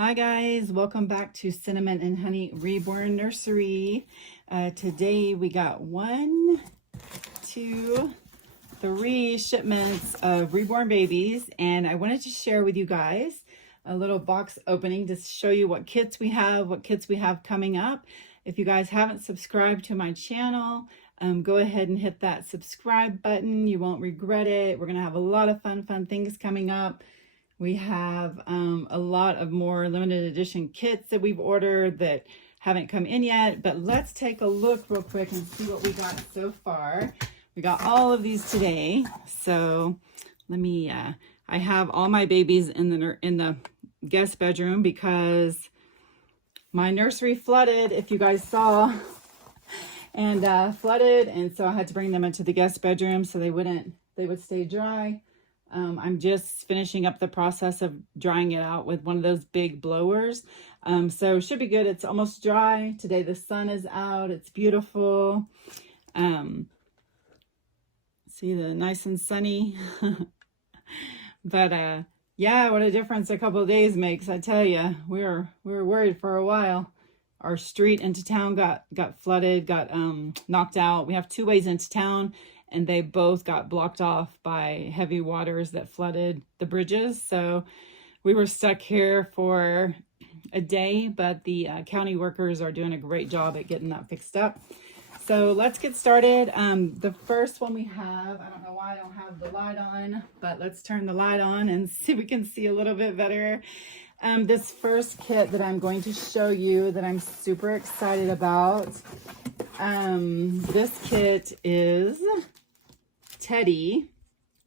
Hi guys, welcome back to Cinnamon and Honey Reborn Nursery. Today we got 1, 2, 3 shipments of reborn babies, and I wanted to share with you guys a little box opening to show you what kits we have coming up. If you guys haven't subscribed to my channel, go ahead and hit that subscribe button. You won't regret it. We're gonna have a lot of fun things coming up. We have a lot of more limited edition kits that we've ordered that haven't come in yet, but let's take a look real quick and see what we got so far. We got all of these today. So let me, I have all my babies in the guest bedroom because my nursery flooded, if you guys saw, and flooded. And so I had to bring them into the guest bedroom so they would stay dry. I'm just finishing up the process of drying it out with one of those big blowers. So should be good. It's almost dry. Today the sun is out. It's beautiful. See the nice and sunny. But yeah, what a difference a couple of days makes, I tell you. We were worried for a while. Our street into town got flooded, got knocked out. We have 2 ways into town, and they both got blocked off by heavy waters that flooded the bridges. So we were stuck here for a day, but the county workers are doing a great job at getting that fixed up. So let's get started. The first one we have, I don't know why I don't have the light on, but let's turn the light on and see if we can see a little bit better. This first kit that I'm going to show you that I'm super excited about. This kit is Teddy,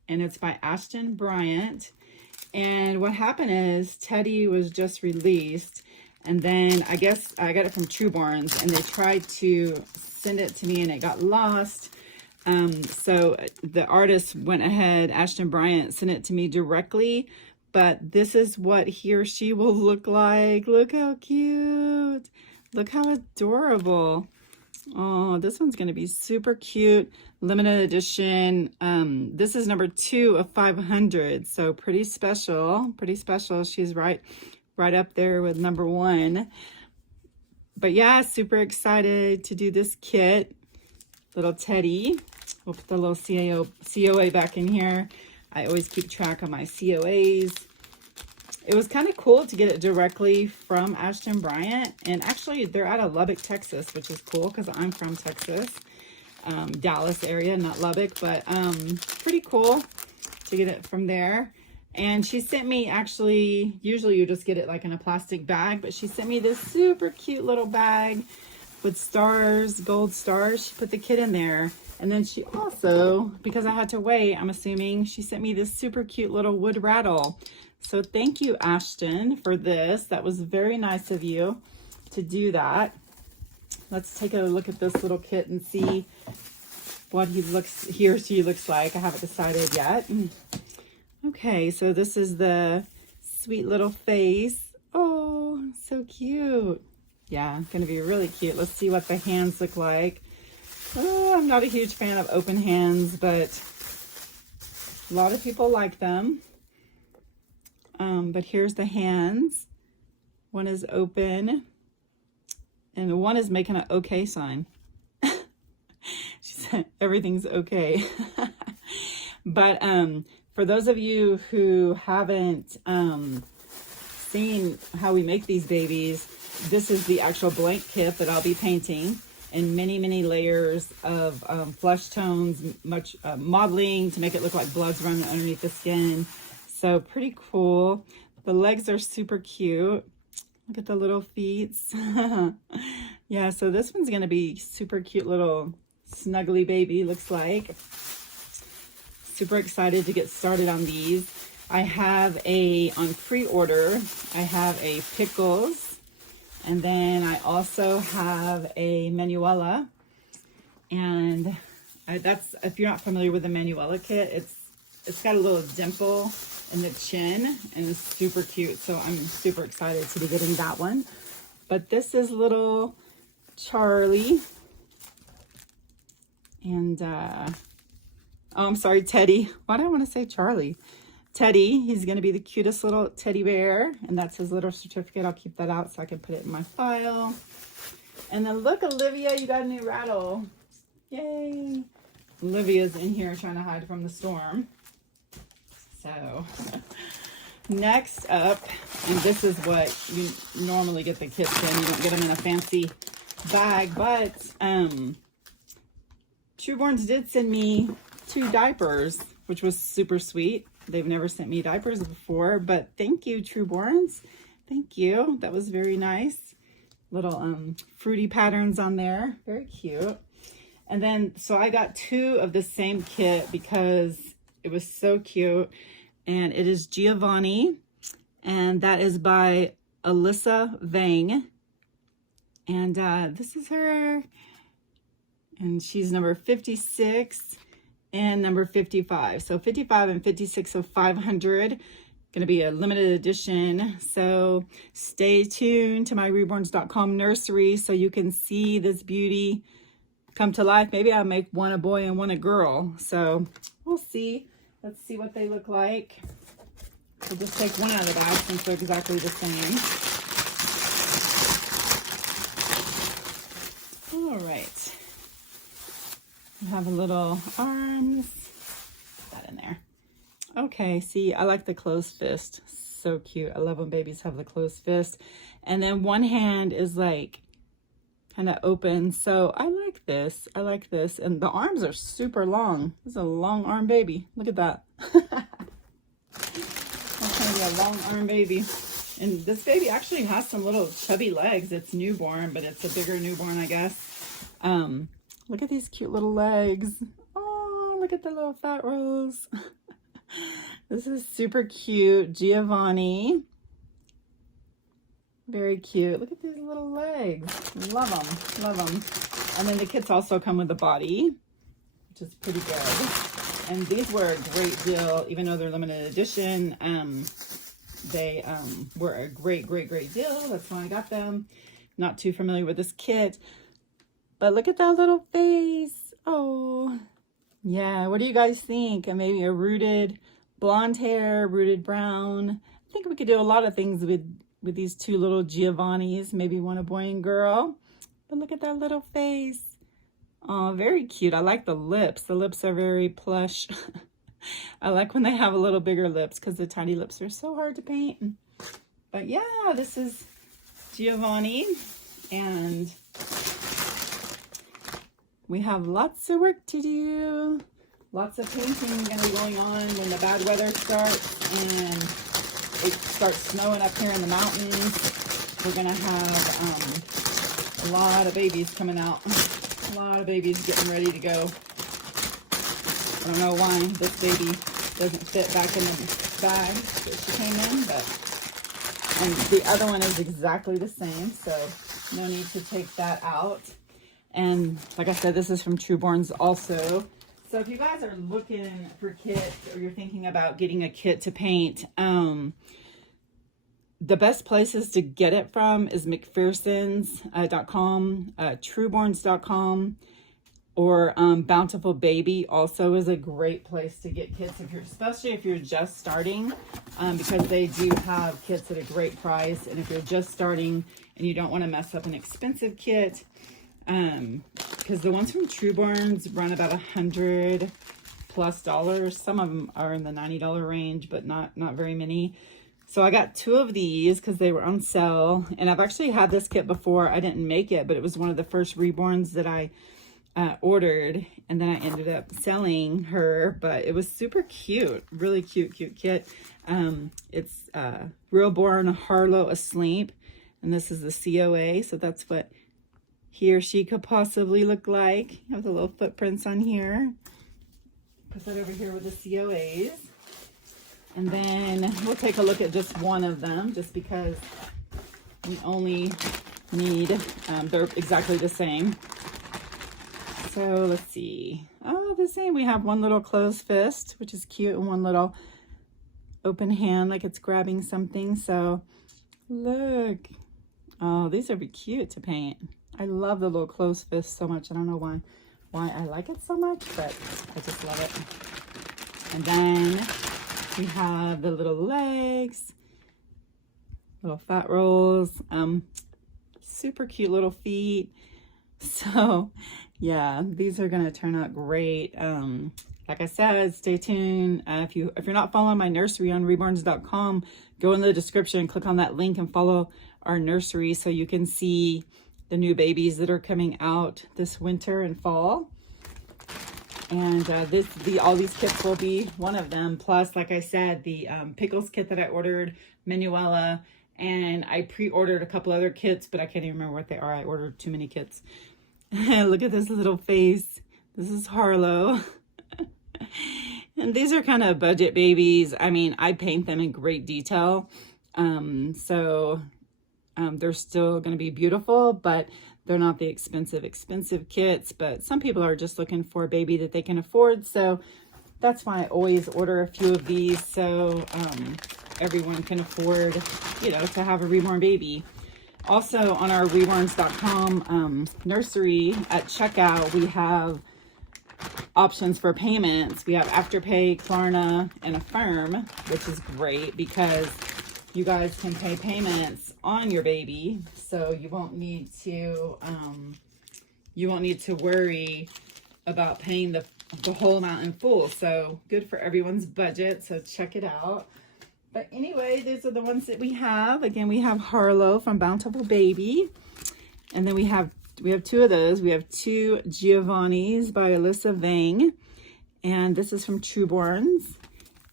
and it's by Ashton Bryant. And what happened is Teddy was just released, and then I guess I got it from Trueborns, and they tried to send it to me and it got lost. So the artist went ahead, Ashton Bryant, sent it to me directly, but this is what he or she will look like. Look how cute. Look how adorable. Oh, this one's going to be super cute. Limited edition. This is number 2 of 500. So pretty special. Pretty special. She's right up there with number 1. But yeah, super excited to do this kit. Little Teddy. We'll put the little COA back in here. I always keep track of my COAs. It was kind of cool to get it directly from Ashton Bryant. And actually, they're out of Lubbock, Texas, which is cool because I'm from Texas. Dallas area, not Lubbock, but pretty cool to get it from there. And she sent me, actually, usually you just get it like in a plastic bag, but she sent me this super cute little bag with stars, gold stars. She put the kit in there. And then she also, because I had to wait, I'm assuming, she sent me this super cute little wood rattle. So thank you, Ashton, for this. That was very nice of you to do that. Let's take a look at this little kit and see what he or she looks like. I haven't decided yet. Okay, so this is the sweet little face. Oh, so cute. Yeah, gonna be really cute. Let's see what the hands look like. Oh, I'm not a huge fan of open hands, but a lot of people like them. But here's the hands. One is open, and one is making an okay sign. She said everything's okay. But for those of you who haven't seen how we make these babies, this is the actual blank kit that I'll be painting in many layers of flesh tones, much modeling to make it look like blood's running underneath the skin. So pretty cool. The legs are super cute. Look at the little feet. Yeah, so this one's gonna be super cute little snuggly baby, looks like. Super excited to get started on these. I have on pre-order, I have a Pickles, and then I also have a Manuela. And that's, if you're not familiar with the Manuela kit, it's got a little dimple in the chin and it's super cute. So I'm super excited to be getting that one. But this is little Charlie. And, oh, I'm sorry, Teddy. Why do I want to say Charlie? Teddy. He's going to be the cutest little teddy bear. And that's his little certificate. I'll keep that out so I can put it in my file. And then look, Olivia, you got a new rattle. Yay. Olivia's in here trying to hide from the storm. So next up, and this is what you normally get the kits in. You don't get them in a fancy bag, but Trueborns did send me 2 diapers, which was super sweet. They've never sent me diapers before, but thank you, Trueborns. Thank you. That was very nice. Little fruity patterns on there. Very cute. And then, so I got 2 of the same kit because it was so cute. And it is Giovanni, and that is by Alyssa Vang. And this is her. And she's number 56 and number 55. So 55 and 56 of 500. Going to be a limited edition. So stay tuned to my reborns.com nursery so you can see this beauty come to life. Maybe I'll make one a boy and one a girl. So we'll see. Let's see what they look like. We'll just take one out of the bag since they're exactly the same. All right. We have a little arms. Put that in there. Okay, see, I like the closed fist. So cute. I love when babies have the closed fist. And then one hand is like kind of open. So I like this. I like this. And the arms are super long. This is a long arm baby. Look at that. That's going to be a long arm baby. And this baby actually has some little chubby legs. It's newborn, but it's a bigger newborn, I guess. Look at these cute little legs. Oh, look at the little fat rolls. This is super cute. Giovanni. Very cute. Look at these little legs. Love them. Love them. And then the kits also come with a body, which is pretty good. And these were a great deal, even though they're limited edition. They were a great deal. That's why I got them. Not too familiar with this kit. But look at that little face. Oh, yeah. What do you guys think? And maybe a rooted blonde hair, rooted brown. I think we could do a lot of things with these 2 little Giovannis. Maybe one a boy and girl. But look at that little face. Oh, very cute. I like the lips. The lips are very plush. I like when they have a little bigger lips because the tiny lips are so hard to paint. But yeah, this is Giovanni. And we have lots of work to do. Lots of painting going to be going on when the bad weather starts and it starts snowing up here in the mountains. We're going to have a lot of babies coming out. A lot of babies getting ready to go. I don't know why this baby doesn't fit back in the bag that she came in, but and the other one is exactly the same, so no need to take that out. And like I said, this is from Trueborns also. So if you guys are looking for kits or you're thinking about getting a kit to paint, the best places to get it from is McPherson's.com, Trueborns.com, or Bountiful Baby also is a great place to get kits, especially if you're just starting, because they do have kits at a great price. And if you're just starting and you don't want to mess up an expensive kit, because the ones from Trueborns run about $100+ dollars. Some of them are in the $90 range, but not very many. So I got 2 of these because they were on sale. And I've actually had this kit before. I didn't make it, but it was one of the first Reborns that I ordered. And then I ended up selling her. But it was super cute. Really cute kit. It's Reborn Harlow Asleep. And this is the COA. So that's what he or she could possibly look like. You have the little footprints on here. Put that over here with the COAs. And then we'll take a look at just one of them, just because we only need, they're exactly the same. So let's see. Oh, the same. We have one little closed fist, which is cute, and one little open hand, like it's grabbing something. So look. Oh, these are cute to paint. I love the little closed fist so much. I don't know why I like it so much, but I just love it. And then We have the little legs, little fat rolls, super cute little feet. So yeah, these are gonna turn out great. Like I said, stay tuned. If you're not following my nursery on reborns.com, go in the description, click on that link and follow our nursery so you can see the new babies that are coming out this winter and fall. And all these kits will be one of them. Plus, like I said, the pickles kit that I ordered, Manuela, and I pre-ordered a couple other kits, but I can't even remember what they are. I ordered too many kits. Look at this little face. This is Harlow. And these are kind of budget babies. I mean, I paint them in great detail. So they're still going to be beautiful, but they're not the expensive kits. But some people are just looking for a baby that they can afford. So that's why I always order a few of these, so everyone can afford, you know, to have a reborn baby. Also on our reborns.com nursery at checkout, we have options for payments. We have Afterpay, Klarna, and Affirm, which is great because you guys can pay payments on your baby, so you won't need to worry about paying the whole amount in full. So good for everyone's budget, so check it out. But anyway, these are the ones that we have. Again, we have Harlow from Bountiful Baby, and then we have two of those. We have two Giovannis by Alyssa Vang, and this is from Trueborns.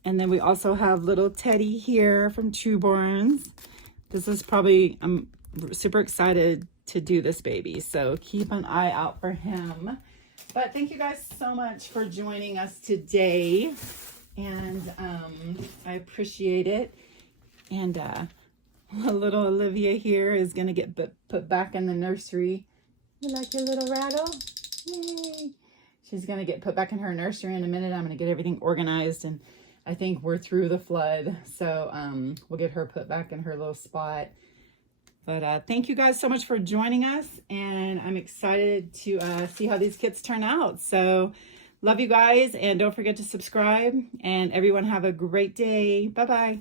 And then we also have little Teddy here from Trueborns. This is probably, I'm super excited to do this baby, so keep an eye out for him. But thank you guys so much for joining us today, and I appreciate it. And little Olivia here is gonna get put back in the nursery. You like your little rattle? Yay! She's gonna get put back in her nursery in a minute. I'm gonna get everything organized, and I think we're through the flood, so we'll get her put back in her little spot. But thank you guys so much for joining us, and I'm excited to see how these kits turn out. So love you guys, and don't forget to subscribe, and everyone have a great day. Bye-bye.